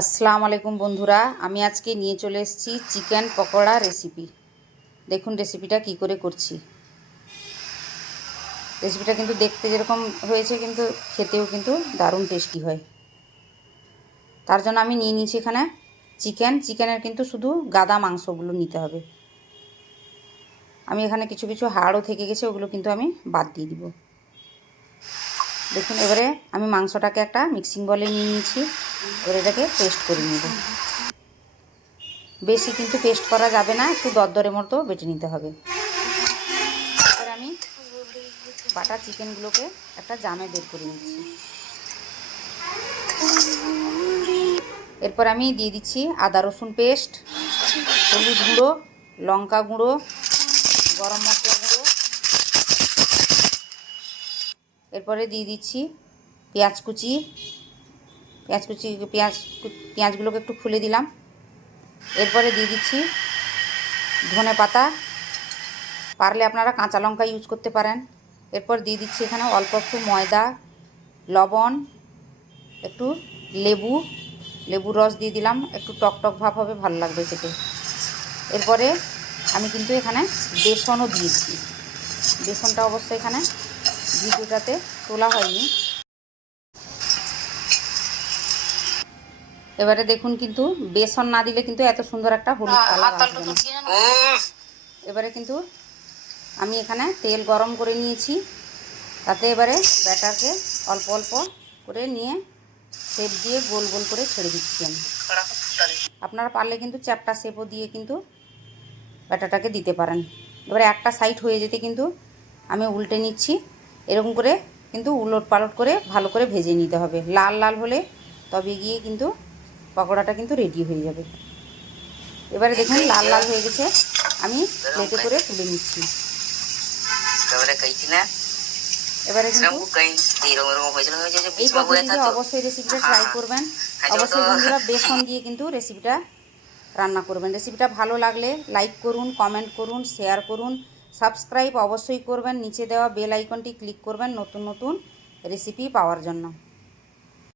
আসসালামু আলাইকুম বন্ধুরা, আমি আজকে নিয়ে চলে এসেছি চিকেন পকোড়া রেসিপি। দেখুন রেসিপিটা কি করে করছি। রেসিপিটা কিন্তু দেখতে যেরকম হয়েছে, কিন্তু খেতেও কিন্তু দারুণ টেস্টি হয়। তার জন্য আমি নিয়ে নিয়েছি এখানে চিকেন। চিকেনের কিন্তু শুধু গাদা মাংসগুলো নিতে হবে। আমি এখানে কিছু কিছু হাড়ও থেকে গেছে, ওগুলো কিন্তু আমি বাদ দিয়ে দিব। দেখুন, এবারে আমি মাংসটাকে একটা মিক্সিং বলে নিয়ে নিয়েছি। এবার এটাকে পেস্ট করে নেব। বেশি কিন্তু পেস্ট করা যাবে না, একটু দরদরের মতো বেটে নিতে হবে। এবার আমি বাটা চিকেনগুলোকে একটা জামে বের করে নিচ্ছি। এরপর আমি দিয়ে দিচ্ছি আদা রসুন পেস্ট হলুদ গুঁড়ো, লঙ্কা গুঁড়ো, গরম মশলা গুঁড়ো এরপরে দিয়ে দিচ্ছি পেঁয়াজ কুচি। পেঁয়াজ কুচি, পেঁয়াজ পেঁয়াজগুলোকে একটু খুলে দিলাম। এরপরে দিয়ে দিচ্ছি ধনে পাতা। পারলে আপনারা কাঁচা লঙ্কা ইউজ করতে পারেন। এরপর দিয়ে দিচ্ছি এখানে অল্প একটু ময়দা, লবণ, একটু লেবু। লেবুর রস দিয়ে দিলাম, একটু টক টক ভাব হবে, ভালো লাগবে খেতে। এরপরে আমি কিন্তু এখানে বেসনও দিয়েছি। বেসনটা অবশ্যই এখানে ভিডিওটাতে তোলা হয়নি। এবারে দেখুন কিন্তু বেসন না দিলে কিন্তু এত সুন্দর একটা হলুদ কালার আসবে না। এবারে কিন্তু আমি এখানে তেল গরম করে নিয়েছি। তাতে এবারে ব্যাটারকে অল্প অল্প করে নিয়ে শেপ দিয়ে গোল গোল করে ছেড়ে দিচ্ছি আমি। আপনারা পারলে কিন্তু চ্যাপটা শেপও দিয়ে কিন্তু ব্যাটারটাকে দিতে পারেন। এবারে একটা সাইড হয়ে যেতে কিন্তু আমি উল্টে নিচ্ছি। এরকম করে কিন্তু উলট পালট করে ভালো করে ভেজে নিতে হবে। লাল লাল হলে তবে গিয়ে কিন্তু পকোড়াটা কিন্তু রেডি হয়ে যাবে। এবারে দেখুন লাল লাল হয়ে গেছে। আমি প্লেটে করে তুলে নিচ্ছি। এবারে এই পদ্ধতিতে অবশ্যই রেসিপিটা ট্রাই করবেন। হ্যাঁ, অবশ্যই বন্ধুরা বেসন দিয়ে কিন্তু রেসিপিটা রান্না করবেন। রেসিপিটা ভালো লাগলে লাইক করুন কমেন্ট করুন শেয়ার করুন। সাবস্ক্রাইব অবশ্যই করবেন নিচে দেওয়া বেল আইকনটি ক্লিক করবেন নতুন নতুন রেসিপি পাওয়ার জন্য।